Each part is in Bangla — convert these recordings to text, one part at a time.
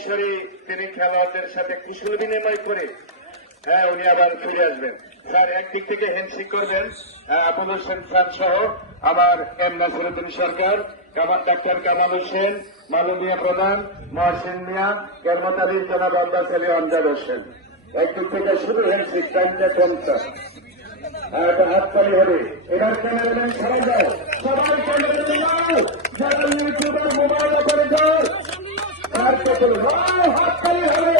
সরাসরি তিনি খেলোয়াড়দের সাথে কুশল বিনিময় করে উনি আবার ফিরে আসবেন। স্যার একদিক থেকে হ্যান্ডশেক করবেন আবুল হোসেন খান সহ আমার এম নাসিরুদ্দিন সরকার, ডাক্তার কামাল হোসেন, মালুমিয়া প্রধান, মহসিন মিয়া, কেরমত আলী, জনাব আব্বাস আলী, আমজাদ হোসেন। একদিক থেকে শুরু হ্যান্ডশেক, টাইমটা 50। একটা হাততালি হবে। এবার ক্যামেরাম্যান ছাড়া যায়, সবাই ক্যামেরাম্যান যারা ইউটিউবের মোবাইল অপারেটর হাততালি হবে।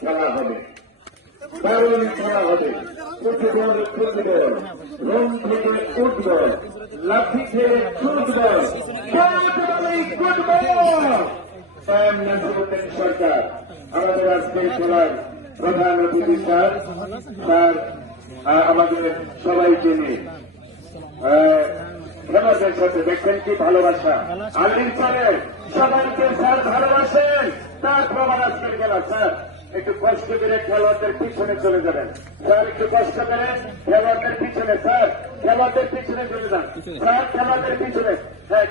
খেলা হবে, দারুণ খেলা হবে। ফুটবল ফুটবল, রং থেকে ফুটবল, লাঠি থেকে ফুটবল, ফুটবল। নাসিরুদ্দিন সরকার আমাদের আজকের খেলার প্রধান অতিথি স্যার। স্যার আমাদের সবাইকে নিয়ে খেলোয়াড়দের সাথে দেখছেন কি ভালোবাসা। আলিম স্যারের সবাইকে স্যার ভালোবাসেন, তার প্রমাণ আজকের খেলা। স্যার একটু কষ্ট করে খেলোয়াড়দের পিছনে চলে যাবেন। স্যার একটু কষ্ট করে খেলোয়াড়দের পিছনে, স্যার খেলোয়াড়দের পিছনে চলে যান। স্যার খেলোয়াড়দের পিছনে, হ্যাঁ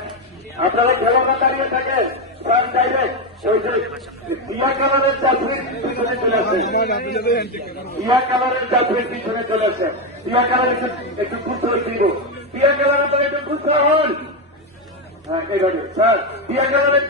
আপনারা খেলোয়াড়রা দাঁড়িয়ে থাকেন। স্যার ডাইরেক্ট ওই যে ইয়া কালারের যাত্রীর পিছনে চলে আসেন, ইয়া কালারের যাত্রীর পিছনে চলে আসেন। ইয়া কালার একটু গুরুত্ব দিব, ইয়া কালার আপনারা একটু গুরুত্ব হন। হ্যাঁ এইভাবে স্যার ইয়া কালারের